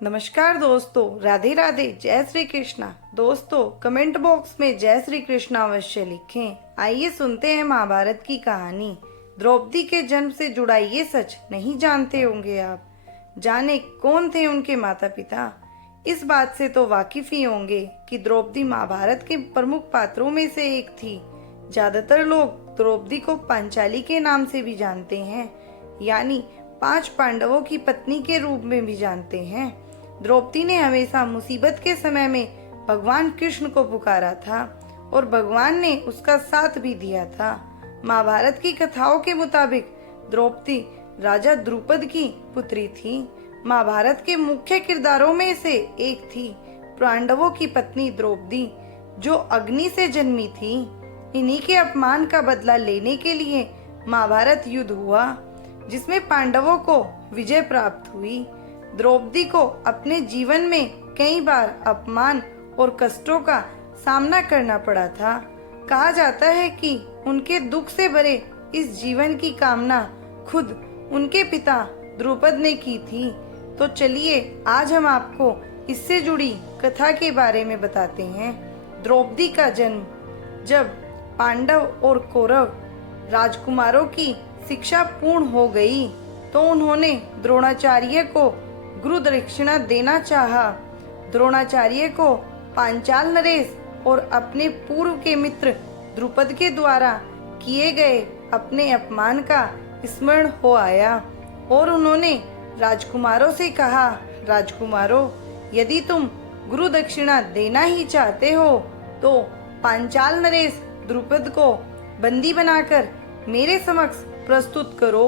नमस्कार दोस्तों, राधे राधे, जय श्री कृष्णा। दोस्तों, कमेंट बॉक्स में जय श्री कृष्णा अवश्य लिखें। आइए सुनते हैं महाभारत की कहानी। द्रौपदी के जन्म से जुड़ा ये सच नहीं जानते होंगे आप। जाने कौन थे उनके माता पिता। इस बात से तो वाकिफ ही होंगे कि द्रौपदी महाभारत के प्रमुख पात्रों में से एक थी। ज्यादातर लोग द्रौपदी को पांचाली के नाम से भी जानते हैं, यानी 5 पांडवों की पत्नी के रूप में भी जानते हैं। द्रौपदी ने हमेशा मुसीबत के समय में भगवान कृष्ण को पुकारा था और भगवान ने उसका साथ भी दिया था। महाभारत की कथाओं के मुताबिक द्रौपदी राजा द्रुपद की पुत्री थी। महाभारत के मुख्य किरदारों में से एक थी पांडवों की पत्नी द्रौपदी, जो अग्नि से जन्मी थी। इन्हीं के अपमान का बदला लेने के लिए महाभारत युद्ध हुआ, जिसमें पांडवों को विजय प्राप्त हुई। द्रौपदी को अपने जीवन में कई बार अपमान और कष्टों का सामना करना पड़ा था। कहा जाता है कि उनके दुख से भरे इस जीवन की कामना खुद उनके पिता द्रुपद ने की थी। तो चलिए आज हम आपको इससे जुड़ी कथा के बारे में बताते हैं। द्रौपदी का जन्म। जब पांडव और कौरव राजकुमारों की शिक्षा पूर्ण हो गई तो उन्होंने द्रोणाचार्य को गुरु दक्षिणा देना चाहा। द्रोणाचार्य को पांचाल नरेश और अपने पूर्व के मित्र द्रुपद के द्वारा किए गए अपने अपमान का स्मरण हो आया और उन्होंने राजकुमारों से कहा, राजकुमारों, यदि तुम गुरु दक्षिणा देना ही चाहते हो तो पांचाल नरेश द्रुपद को बंदी बनाकर मेरे समक्ष प्रस्तुत करो।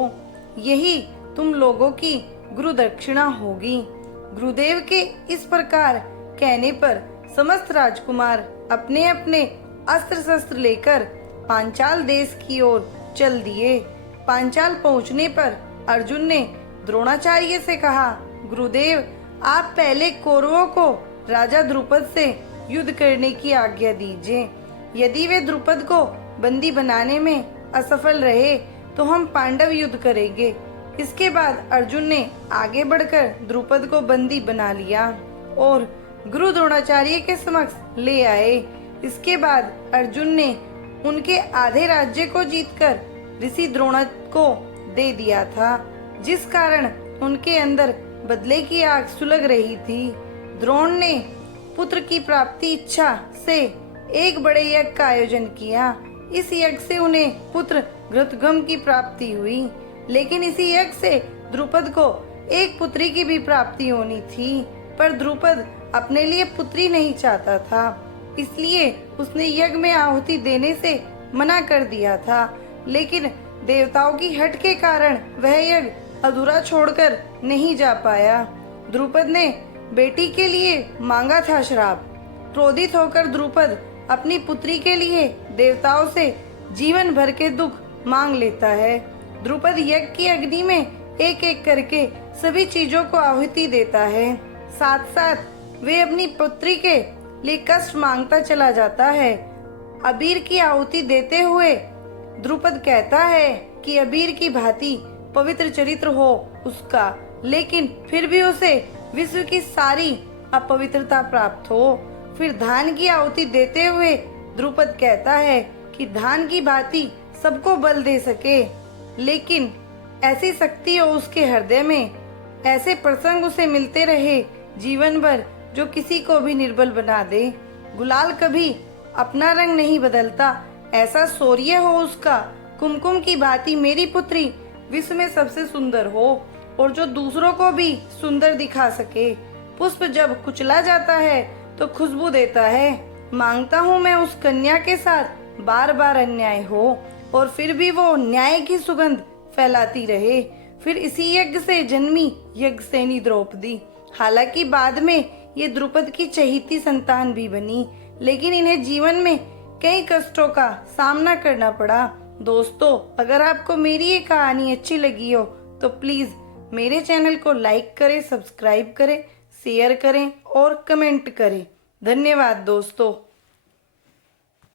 यही तुम लोगों की गुरु दक्षिणा होगी। गुरुदेव के इस प्रकार कहने पर समस्त राजकुमार अपने अपने अस्त्र शस्त्र लेकर पांचाल देश की ओर चल दिए। पांचाल पहुंचने पर अर्जुन ने द्रोणाचार्य से कहा, गुरुदेव, आप पहले कौरवों को राजा द्रुपद से युद्ध करने की आज्ञा दीजिए। यदि वे द्रुपद को बंदी बनाने में असफल रहे तो हम पांडव युद्ध करेंगे। इसके बाद अर्जुन ने आगे बढ़कर द्रुपद को बंदी बना लिया और गुरु द्रोणाचार्य के समक्ष ले आए। इसके बाद अर्जुन ने उनके आधे राज्य को जीतकर ऋषि द्रोण को दे दिया था, जिस कारण उनके अंदर बदले की आग सुलग रही थी। द्रोण ने पुत्र की प्राप्ति इच्छा से एक बड़े यज्ञ का आयोजन किया। इस यज्ञ से उन्हें पुत्र घृतगम की प्राप्ति हुई, लेकिन इसी यज्ञ से द्रुपद को एक पुत्री की भी प्राप्ति होनी थी, पर द्रुपद अपने लिए पुत्री नहीं चाहता था, इसलिए उसने यज्ञ में आहुति देने से मना कर दिया था। लेकिन देवताओं की हट के कारण वह यज्ञ अधूरा छोड़कर नहीं जा पाया। द्रुपद ने बेटी के लिए मांगा था श्राप। क्रोधित होकर द्रुपद अपनी पुत्री के लिए देवताओं से जीवन भर के दुख मांग लेता है। द्रुपद यज्ञ की अग्नि में एक एक करके सभी चीजों को आहुति देता है। साथ साथ वे अपनी पुत्री के लिए कष्ट मांगता चला जाता है। अबीर की आहुति देते हुए द्रुपद कहता है कि अबीर की भांति पवित्र चरित्र हो उसका, लेकिन फिर भी उसे विश्व की सारी अपवित्रता प्राप्त हो। फिर धान की आहुति देते हुए द्रुपद कहता है कि धान की भांति सबको बल दे सके, लेकिन ऐसी शक्ति हो उसके हृदय में, ऐसे प्रसंग उसे मिलते रहे जीवन भर जो किसी को भी निर्बल बना दे। गुलाल कभी अपना रंग नहीं बदलता, ऐसा शौर्य हो उसका। कुमकुम की भांति मेरी पुत्री विश्व में सबसे सुंदर हो और जो दूसरों को भी सुंदर दिखा सके। पुष्प जब कुचला जाता है तो खुशबू देता है। मांगता हूँ मैं उस कन्या के साथ बार बार अन्याय हो और फिर भी वो न्याय की सुगंध फैलाती रहे। फिर इसी यज्ञ से जन्मी यज्ञसेनी द्रौपदी। हालांकि बाद में ये द्रुपद की चहेती संतान भी बनी, लेकिन इन्हें जीवन में कई कष्टों का सामना करना पड़ा। दोस्तों, अगर आपको मेरी ये कहानी अच्छी लगी हो तो प्लीज मेरे चैनल को लाइक करें, सब्सक्राइब करें, शेयर करें और कमेंट करें। धन्यवाद दोस्तों।